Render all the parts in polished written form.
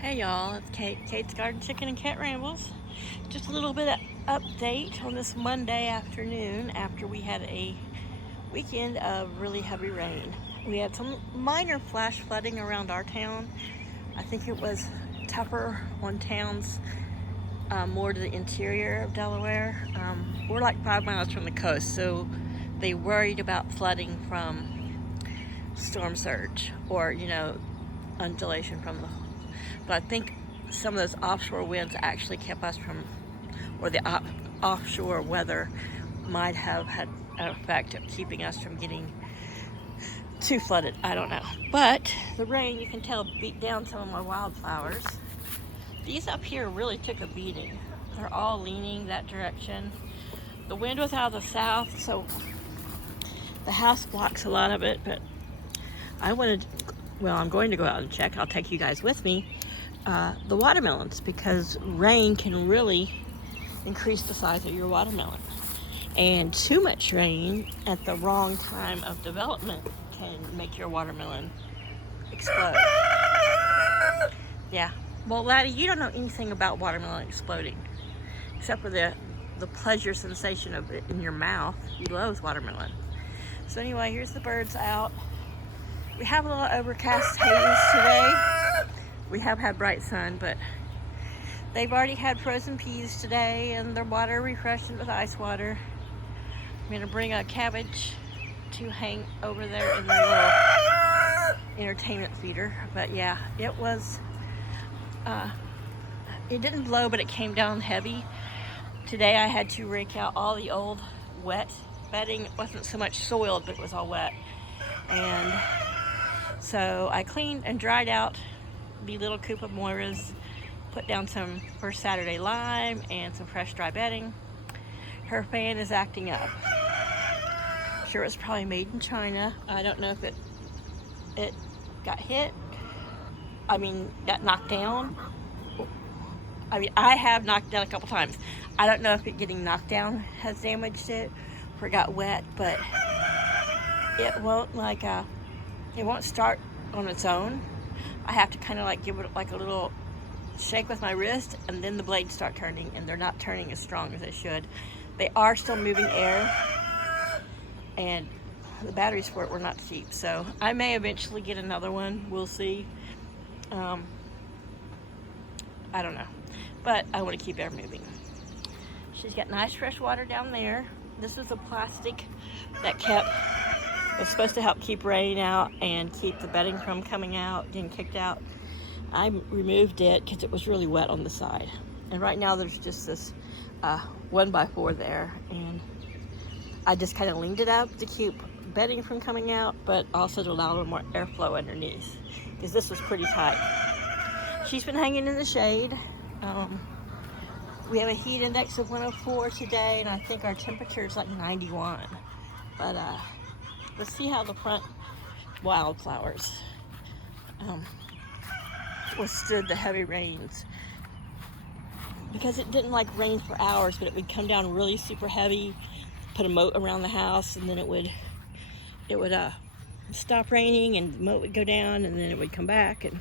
Hey y'all, it's Kate, Kate's Garden Chicken and Cat Rambles. Just a little bit of update on this Monday afternoon after we had a weekend of really heavy rain. We had some minor flash flooding around our town. I think it was tougher on towns more to the interior of Delaware. We're like 5 miles from the coast, so they worried about flooding from storm surge or, undulation from the. But I think some of those offshore winds actually kept us from, or the offshore weather might have had an effect of keeping us from getting too flooded. I don't know. But the rain, you can tell, beat down some of my wildflowers. These up here really took a beating. They're all leaning that direction. The wind was out of the south, so the house blocks a lot of it, but I'm going to go out and check. I'll take you guys with me. The watermelons, because rain can really increase the size of your watermelon. And too much rain at the wrong time of development can make your watermelon explode. Yeah. Well, Laddie, you don't know anything about watermelon exploding, except for the pleasure sensation of it in your mouth. He loves watermelon. So anyway, here's the birds out. We have a little overcast haze today. We have had bright sun, but they've already had frozen peas today, and their water refreshed with ice water. I'm going to bring a cabbage to hang over there in their little entertainment feeder. But yeah, it was, it didn't blow, but it came down heavy. Today I had to rake out all the old wet bedding. It wasn't so much soiled, but it was all wet. And so I cleaned and dried out the little coop of Moira's, put down some First Saturday lime and some fresh dry bedding. Her fan is acting up. I'm sure it was probably made in China. I don't know if it got hit. Got knocked down. I have knocked down a couple times. I don't know if it getting knocked down has damaged it or it got wet, but it won't it won't start on its own. I have to kind of give it a little shake with my wrist, and then the blades start turning, and they're not turning as strong as they should. They are still moving air, and the batteries for it were not cheap, so I may eventually get another one. We'll see. I don't know, but I want to keep air moving. She's got nice fresh water down there. This is a plastic that was supposed to help keep rain out and keep the bedding from coming out, getting kicked out. I removed it because it was really wet on the side. And right now there's just this 1x4 there. And I just kind of leaned it up to keep bedding from coming out, but also to allow a little more airflow underneath, because this was pretty tight. She's been hanging in the shade. We have a heat index of 104 today, and I think our temperature is 91. But let's see how the front wildflowers withstood the heavy rains, because it didn't rain for hours, but it would come down really super heavy, put a moat around the house, and then it would stop raining and the moat would go down, and then it would come back. And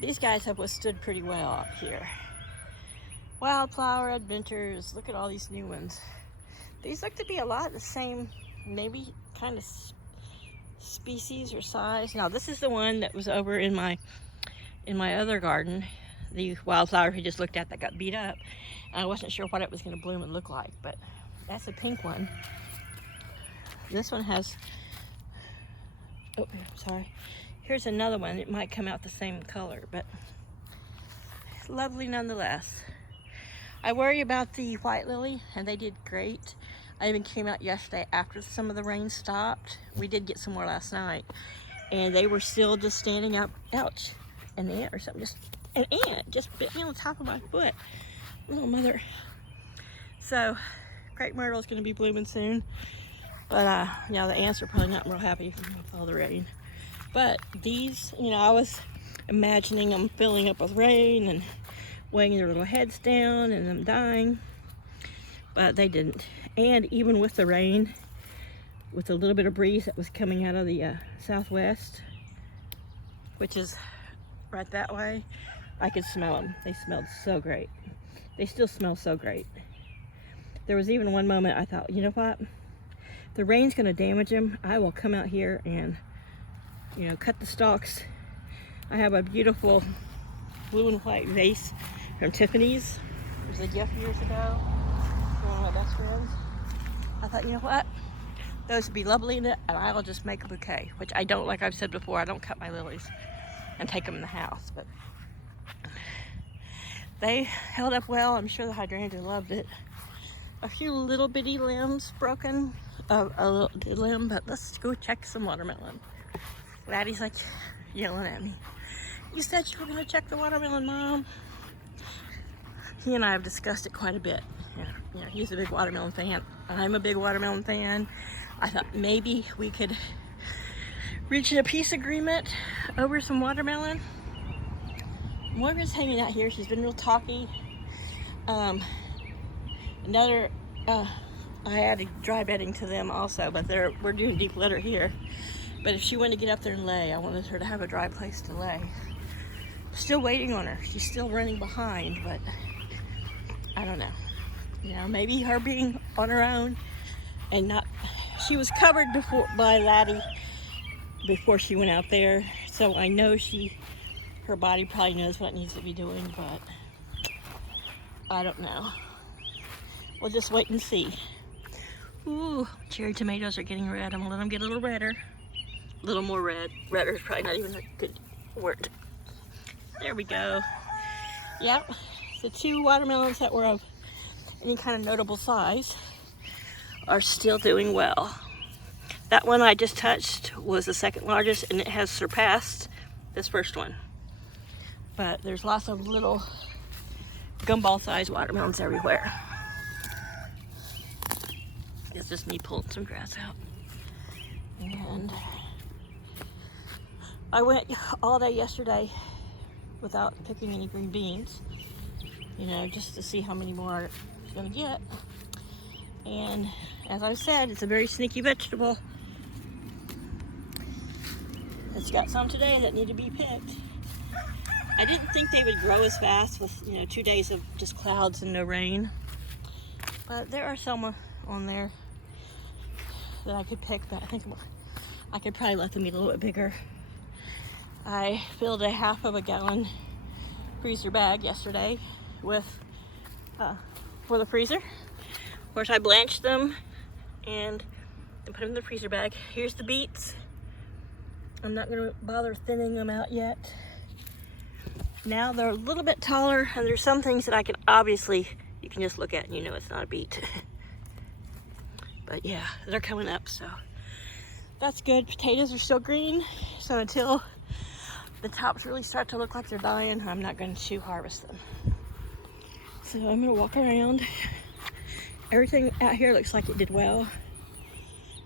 these guys have withstood pretty well up here. Wildflower adventures. Look at all these new ones. These look to be a lot the same, maybe kind of species or size. Now this is the one that was over in my other garden, the wildflower we just looked at that got beat up. I wasn't sure what it was going to bloom and look like, but that's a pink one. This one has, sorry. Here's another one. It might come out the same color, but lovely nonetheless. I worry about the white lily, and they did great. I even came out yesterday after some of the rain stopped. We did get some more last night, and they were still just standing up. Ouch, an ant or something. An ant just bit me on the top of my foot. Little mother. So, crepe myrtle is going to be blooming soon. But, the ants are probably not real happy with all the rain. But these, I was imagining them filling up with rain and weighing their little heads down and them dying. But they didn't. And even with the rain, with a little bit of breeze that was coming out of the southwest, which is right that way, I could smell them. They smelled so great. They still smell so great. There was even one moment I thought, you know what? The rain's gonna damage them. I will come out here and, you know, cut the stalks. I have a beautiful blue and white vase from Tiffany's. It was a gift years ago from one of my best friends. I thought, you know what? Those would be lovely in it, and I'll just make a bouquet, which I don't, like I've said before, I don't cut my lilies and take them in the house, but they held up well. I'm sure the hydrangea loved it. A few little bitty limbs broken, a little limb, but let's go check some watermelon. Laddie's like yelling at me. You said you were gonna check the watermelon, Mom. He and I have discussed it quite a bit. You know, he's a big watermelon fan. I'm a big watermelon fan. I thought maybe we could reach a peace agreement over some watermelon. Morgan's hanging out here. She's been real talky. I added dry bedding to them also, but we're doing deep litter here. But if she wanted to get up there and lay, I wanted her to have a dry place to lay. Still waiting on her. She's still running behind, but I don't know. You know, maybe her being on her own and not, she was covered before by Laddie before she went out there, so I know her body probably knows what it needs to be doing, but I don't know. We'll just wait and see. Ooh, cherry tomatoes are getting red. I'm gonna let them get a little redder. A little more red. Redder is probably not even a good word. There we go. Yep, the 2 watermelons that were of any kind of notable size are still doing well. That one I just touched was the second largest, and it has surpassed this first one. But there's lots of little gumball sized watermelons everywhere. It's just me pulling some grass out. And I went all day yesterday without picking any green beans, you know, just to see how many more I was gonna get. And as I said, it's a very sneaky vegetable. It's got some today that need to be picked. I didn't think they would grow as fast with, you know, 2 days of just clouds and no rain. But there are some on there that I could pick that I think I could probably let them get a little bit bigger. I filled a half of a gallon freezer bag yesterday with for the freezer. Of course, I blanched them and put them in the freezer bag. Here's the beets. I'm not going to bother thinning them out yet. Now they're a little bit taller, and there's some things that I can obviously, you can just look at and you know it's not a beet. But yeah, they're coming up, so that's good. Potatoes are still green, so until the tops really start to look like they're dying, I'm not going to harvest them. So I'm going to walk around. Everything out here looks like it did well.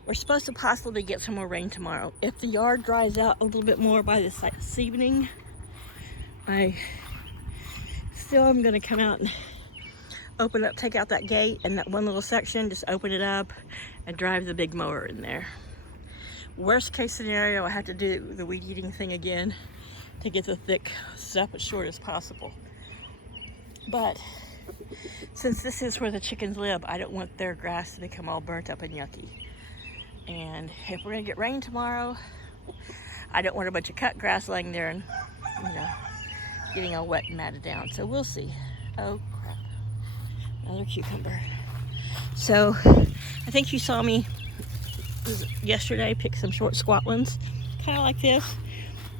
We're supposed to possibly get some more rain tomorrow. If the yard dries out a little bit more by this evening, I still am going to come out and open up, take out that gate and that one little section, just open it up and drive the big mower in there. Worst case scenario, I have to do the weed eating thing again to get the thick stuff as short as possible. But since this is where the chickens live, I don't want their grass to become all burnt up and yucky. And if we're gonna get rain tomorrow, I don't want a bunch of cut grass laying there and, you know, getting all wet and matted down. So we'll see. Oh crap, another cucumber. So I think you saw me yesterday pick some short squat ones, kind of like this.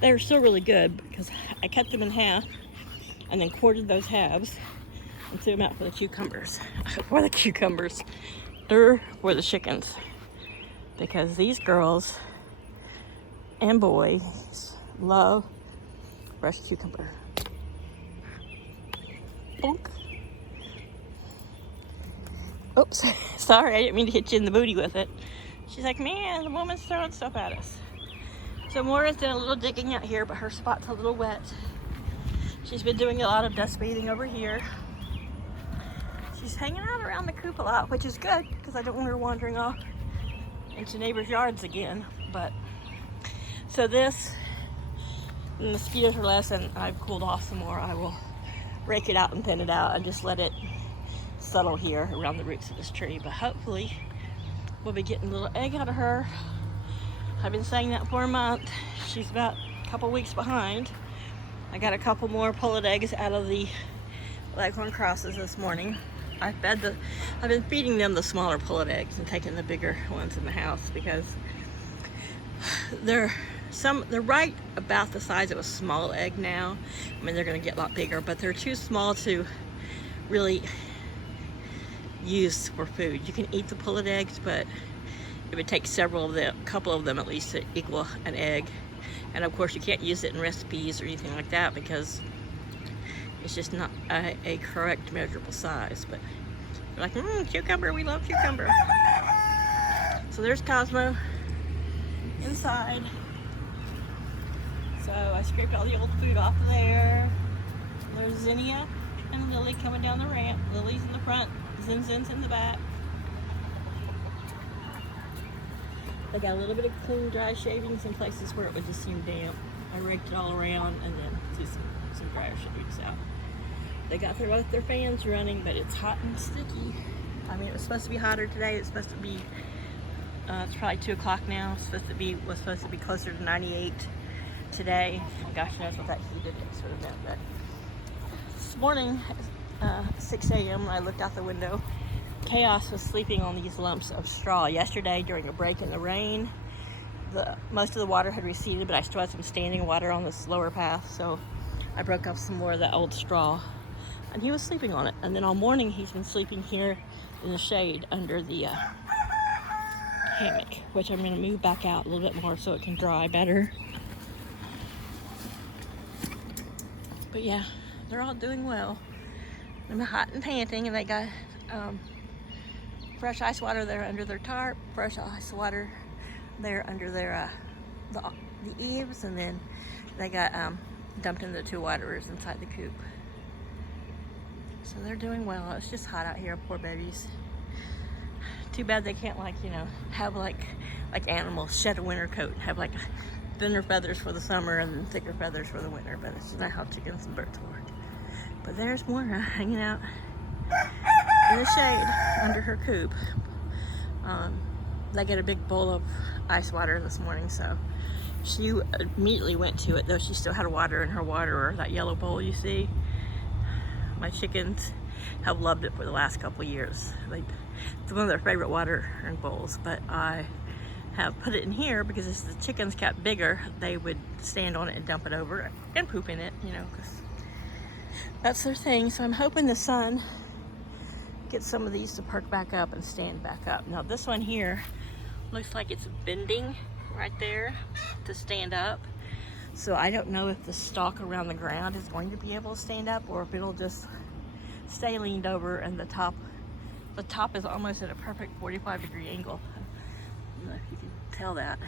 They were still really good because I cut them in half and then quartered those halves and threw them out for the cucumbers. For the cucumbers, they're for the chickens. Because these girls and boys love fresh cucumber. Bonk. Oops, sorry, I didn't mean to hit you in the booty with it. She's like, man, the woman's throwing stuff at us. So Moira's doing a little digging out here, but her spot's a little wet. She's been doing a lot of dust bathing over here. She's hanging out around the coop a lot, which is good, because I don't want her wandering off into neighbors' yards again. But so this and the mosquitoes are less and I've cooled off some more, I will rake it out and thin it out and just let it settle here around the roots of this tree. But hopefully we'll be getting a little egg out of her. I've been saying that for a month. She's about a couple weeks behind. I got a couple more pullet eggs out of the Leghorn crosses this morning. I've been feeding them the smaller pullet eggs and taking the bigger ones in the house because they're right about the size of a small egg now. I mean, they're going to get a lot bigger, but they're too small to really use for food. You can eat the pullet eggs, but it would take a couple of them at least to equal an egg. And of course you can't use it in recipes or anything like that because it's just not a correct measurable size. But you're like, cucumber, we love cucumber. So there's Cosmo inside. So I scraped all the old food off of there. There's Zinnia and Lily coming down the ramp. Lily's in the front, Zin's in the back. I got a little bit of clean, dry shavings in places where it would just seem damp. I raked it all around and then threw some drier shavings out. They got both their fans running, but it's hot and sticky. I mean, it was supposed to be hotter today. It's supposed to be, it's probably 2 o'clock now. It's was supposed to be closer to 98 today. Gosh knows what that heat index would have meant. But this morning, 6 a.m., when I looked out the window, Chaos was sleeping on these lumps of straw. Yesterday, during a break in the rain, most of the water had receded, but I still had some standing water on this lower path, so I broke up some more of that old straw, and he was sleeping on it. And then all morning, he's been sleeping here in the shade under the hammock, which I'm going to move back out a little bit more so it can dry better. But yeah, they're all doing well. I'm hot and panting, and they got fresh ice water there under their tarp, fresh ice water there under their the eaves, and then they got dumped in the 2 waterers inside the coop. So they're doing well. It's just hot out here, poor babies. Too bad they can't have like animals, shed a winter coat, have like thinner feathers for the summer and thicker feathers for the winter. But it's not how chickens and birds work. But there's Moira hanging out in the shade under her coop. They get a big bowl of ice water this morning, so she immediately went to it, though she still had water in her waterer, that yellow bowl you see. My chickens have loved it for the last couple years. It's one of their favorite watering bowls, but I have put it in here because as the chickens got bigger, they would stand on it and dump it over and poop in it, because that's their thing. So I'm hoping the sun gets some of these to perk back up and stand back up. Now this one here looks like it's bending right there to stand up. So I don't know if the stalk around the ground is going to be able to stand up or if it'll just stay leaned over and the top is almost at a perfect 45-degree angle. I don't know if you can tell that.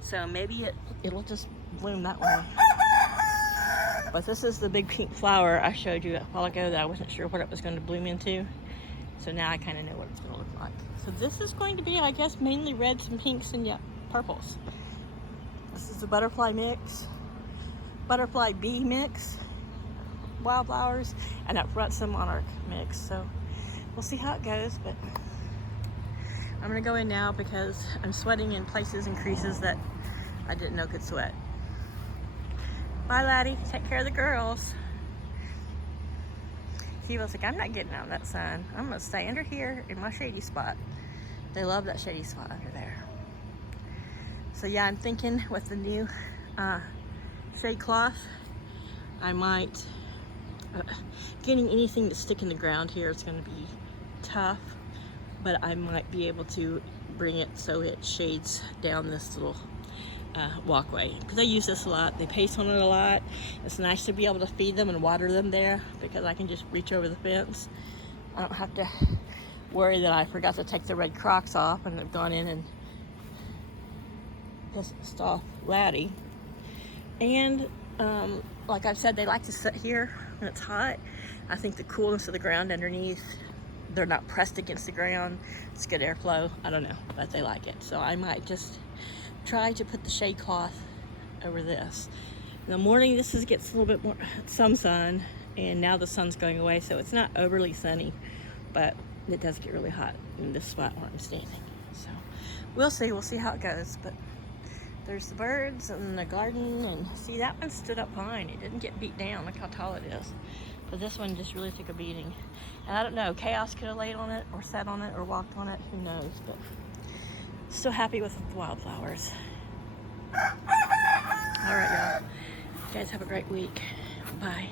So maybe it'll just bloom that way. But this is the big pink flower I showed you a while ago that I wasn't sure what it was going to bloom into. So now I kind of know what it's going to look like. So this is going to be, I guess, mainly reds and pinks and purples. This is the butterfly mix, butterfly bee mix, wildflowers, and up front some monarch mix. So we'll see how it goes, but I'm going to go in now because I'm sweating in places and creases that I didn't know could sweat. Bye, Laddie. Take care of the girls. He was like, I'm not getting out in that sun. I'm going to stay under here in my shady spot. They love that shady spot under there. So yeah, I'm thinking with the new shade cloth, I might, getting anything to stick in the ground here is going to be tough, but I might be able to bring it so it shades down this little walkway, because I use this a lot. They paste on it a lot. It's nice to be able to feed them and water them there because I can just reach over the fence. I don't have to worry that I forgot to take the red Crocs off and have gone in and pissed off Laddie. And like I've said, they like to sit here when it's hot. I think the coolness of the ground underneath, they're not pressed against the ground. It's good airflow. I don't know, but they like it. So I might just try to put the shade cloth over this. In the morning, gets a little bit more some sun, and now the sun's going away, so it's not overly sunny, but it does get really hot in this spot where I'm standing. So we'll see how it goes. But there's the birds and the garden, and see, that one stood up fine. It didn't get beat down. Look how tall it is. But this one just really took a beating. And I don't know, Chaos could have laid on it or sat on it or walked on it, who knows. But still happy with the wildflowers. All right, y'all. You guys have a great week. Bye.